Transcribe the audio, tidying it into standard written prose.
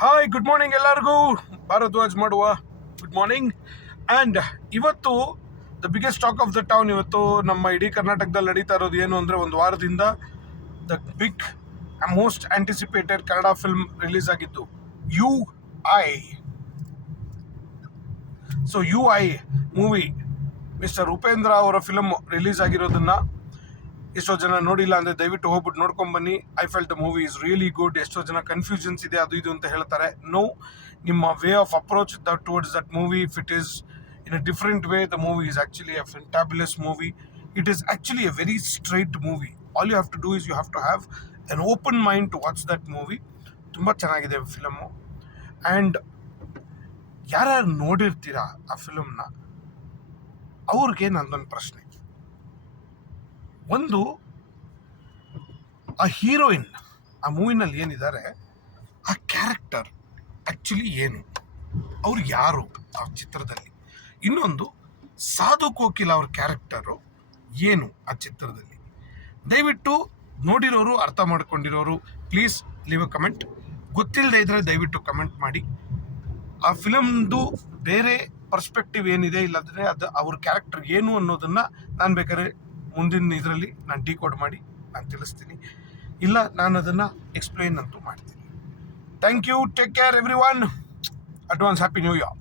Hi good morning ಎಲ್ಲರಿಗೂ. ಭಾರದ್ವಾಜ್ ಮಾಡುವ good morning. And ಇವತ್ತು the biggest talk of the town. ಇವತ್ತು ನಮ್ಮ ಇಡೀ ಕರ್ನಾಟಕದಲ್ಲಿ ನಡೀತಾ ಇರೋದು ಏನು ಅಂದರೆ, ಒಂದು ವಾರದಿಂದ the big most anticipated Kannada film release ಆಗಿತ್ತು, U I. So U I movie, mister Upendra ಅವರ ಫಿಲಮ್ ರಿಲೀಸ್ ಆಗಿರೋದನ್ನ ಎಷ್ಟೋ ಜನ ನೋಡಿಲ್ಲ ಅಂದರೆ ದಯವಿಟ್ಟು ಹೋಗ್ಬಿಟ್ಟು ನೋಡ್ಕೊಂಬನ್ನಿ. I felt the movie is really good. ಎಷ್ಟೋ ಜನ ಕನ್ಫ್ಯೂಷನ್ಸ್ ಇದೆ ಅದು ಇದು ಅಂತ ಹೇಳ್ತಾರೆ. ನೋ, ನಿಮ್ಮ way of approach towards that movie, if it is in a different way, the movie is actually a fantabulous movie. It is actually a very straight movie. All you have to do is you have to have an open mind to watch that movie. ತುಂಬ ಚೆನ್ನಾಗಿದೆ film. And ಯಾರ್ಯಾರು ನೋಡಿರ್ತೀರಾ ಆ ಫಿಲಮ್ನ, ಅವ್ರಿಗೆ ನಂದೊಂದು ಪ್ರಶ್ನೆ. ಒಂದು, ಆ ಹೀರೋಯಿನ್ ಆ ಮೂವಿನಲ್ಲಿ ಏನಿದ್ದಾರೆ, ಆ ಕ್ಯಾರೆಕ್ಟರ್ ಆ್ಯಕ್ಚುಲಿ ಏನು, ಅವ್ರು ಯಾರು ಆ ಚಿತ್ರದಲ್ಲಿ. ಇನ್ನೊಂದು, ಸಾಧು ಕೋಕಿಲ ಅವ್ರ ಕ್ಯಾರೆಕ್ಟರು ಏನು ಆ ಚಿತ್ರದಲ್ಲಿ. ದಯವಿಟ್ಟು ನೋಡಿರೋರು, ಅರ್ಥ ಮಾಡ್ಕೊಂಡಿರೋರು ಪ್ಲೀಸ್ ಲೀವ್ ಅ ಕಮೆಂಟ್. ಗೊತ್ತಿಲ್ಲದೆ ಇದ್ದರೆ ದಯವಿಟ್ಟು ಕಮೆಂಟ್ ಮಾಡಿ. ಆ ಫಿಲಮ್ದು ಬೇರೆ ಪರ್ಸ್ಪೆಕ್ಟಿವ್ ಏನಿದೆ, ಇಲ್ಲಾಂದರೆ ಅದು ಅವ್ರ ಕ್ಯಾರೆಕ್ಟರ್ ಏನು ಅನ್ನೋದನ್ನು ನಾನು ಬೇಕಾದ್ರೆ ಮುಂದಿನ ಇದರಲ್ಲಿ ನಾನು ಡಿಕೋಡ್ ಮಾಡಿ ನಾನು ತಿಳಿಸ್ತೀನಿ, ಇಲ್ಲ ನಾನು ಅದನ್ನು ಎಕ್ಸ್ಪ್ಲೈನ್ ಅಂತೂ ಮಾಡ್ತೀನಿ. Thank you, take care everyone. Advance happy new year.